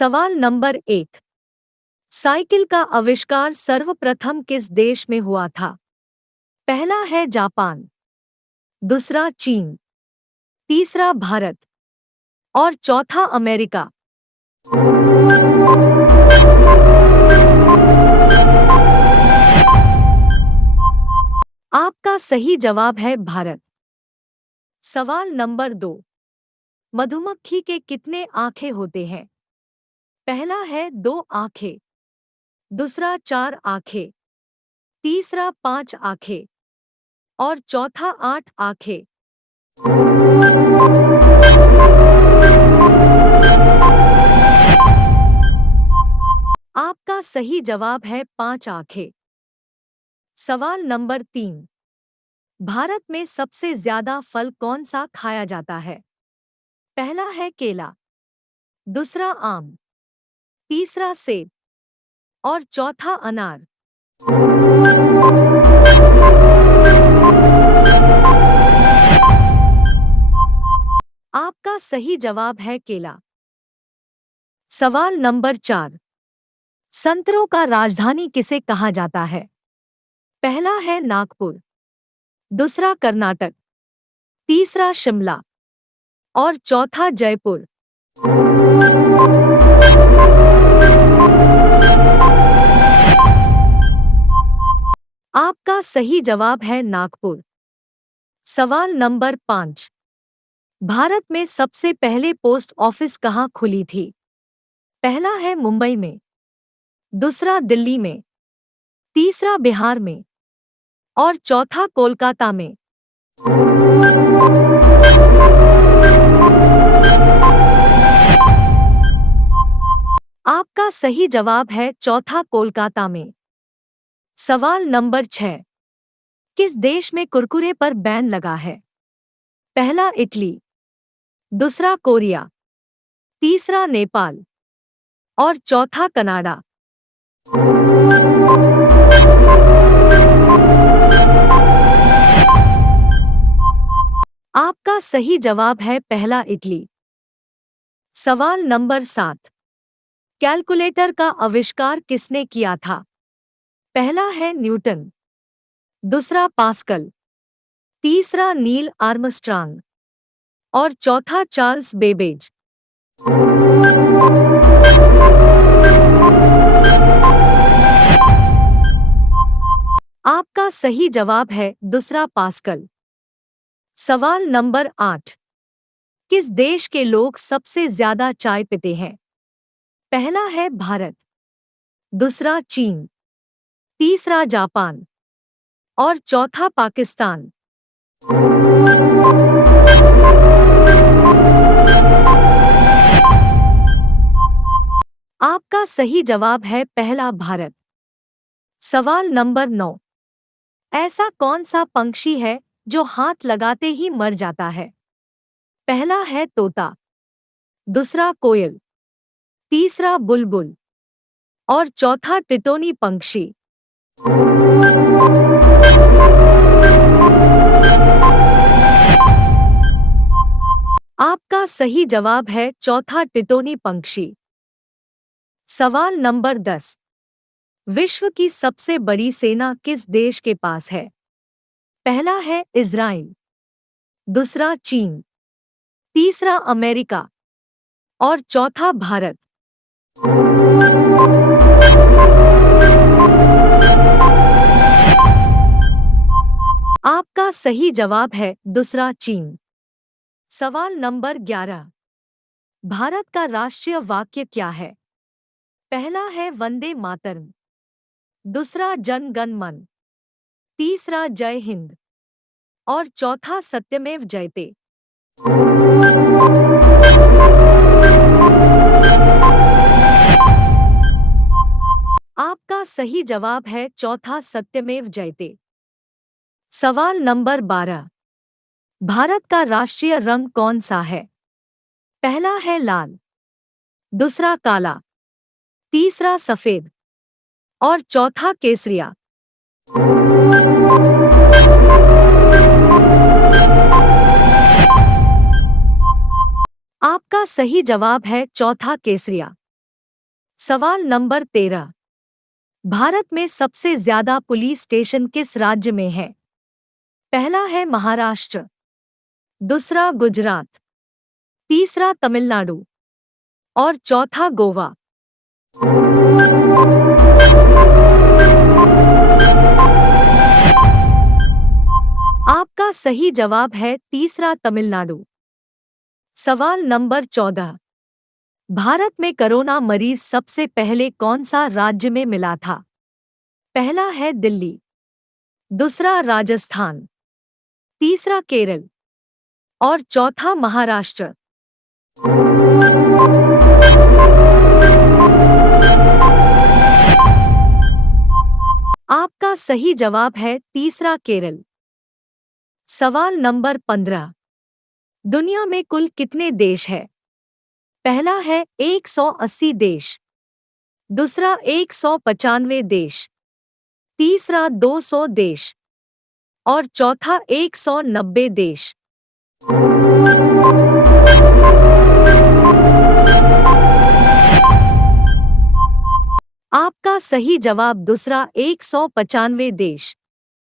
सवाल number 1। Cycle का आविष्कार सर्वप्रथम किस देश में हुआ था? पहला है जापान, दूसरा चीन, तीसरा भारत और चौथा अमेरिका। आपका सही जवाब है भारत। सवाल नंबर 2। मधुमक्खी के कितने आंखें होते हैं? पहला है 2 आंखें, दूसरा 4 आंखें, तीसरा 5 आंखें और चौथा 8 आंखें। आपका सही जवाब है 5 आंखें। सवाल नंबर 3। भारत में सबसे ज्यादा फल कौन सा खाया जाता है? पहला है केला, दूसरा आम, तीसरा सेब और चौथा अनार। आपका सही जवाब है केला। सवाल नंबर 4। संतरों का राजधानी किसे कहा जाता है? पहला है नागपुर, दूसरा कर्नाटक, तीसरा शिमला और चौथा जयपुर। आपका सही जवाब है नागपुर। सवाल नंबर 5। भारत में सबसे पहले पोस्ट ऑफिस कहाँ खुली थी? पहला है मुंबई में, दूसरा दिल्ली में, तीसरा बिहार में और चौथा कोलकाता में। आपका सही जवाब है चौथा कोलकाता में। सवाल नंबर 6। किस देश में कुरकुरे पर बैन लगा है? पहला इटली, दूसरा कोरिया, तीसरा नेपाल और चौथा कनाडा। आपका सही जवाब है पहला इटली। सवाल नंबर 7। कैलकुलेटर का आविष्कार किसने किया था? पहला है न्यूटन, दूसरा पास्कल, तीसरा नील आर्मस्ट्रांग और चौथा चार्ल्स बेबेज। आपका सही जवाब है दूसरा पास्कल। सवाल नंबर 8। किस देश के लोग सबसे ज्यादा चाय पीते हैं? पहला है भारत, दूसरा चीन, तीसरा जापान और चौथा पाकिस्तान। आपका सही जवाब है पहला भारत। सवाल नंबर 9। ऐसा कौन सा पंक्षी है जो हाथ लगाते ही मर जाता है? पहला है तोता, दूसरा कोयल, तीसरा बुलबुल और चौथा टिटोनी पंक्षी। आपका सही जवाब है चौथा टिटोनी पंक्षी। सवाल नंबर 10। विश्व की सबसे बड़ी सेना किस देश के पास है? पहला है इज़राइल, दूसरा चीन, तीसरा अमेरिका और चौथा भारत। आपका सही जवाब है दूसरा चीन। सवाल नंबर 11। भारत का राष्ट्रीय वाक्य क्या है? पहला है वंदे मातरम, दूसरा जन गण मन, तीसरा जय हिंद और चौथा सत्यमेव जयते। आपका सही जवाब है चौथा सत्यमेव जयते। सवाल नंबर 12। भारत का राष्ट्रीय रंग कौन सा है? पहला है लाल, दूसरा काला, तीसरा सफेद और चौथा केसरिया। आपका सही जवाब है चौथा केसरिया। सवाल नंबर 13। भारत में सबसे ज्यादा पुलिस स्टेशन किस राज्य में है? पहला है महाराष्ट्र, दूसरा गुजरात, तीसरा तमिलनाडु और चौथा गोवा। आपका सही जवाब है तीसरा तमिलनाडु। सवाल नंबर 14। भारत में कोरोना मरीज सबसे पहले कौन सा राज्य में मिला था? पहला है दिल्ली, दूसरा राजस्थान, तीसरा केरल और चौथा महाराष्ट्र। आपका सही जवाब है तीसरा केरल। सवाल नंबर 15। दुनिया में कुल कितने देश हैं? पहला है 180 देश, दूसरा 195 देश, तीसरा 200 देश और चौथा 190 देश। आपका सही जवाब दूसरा 195 देश।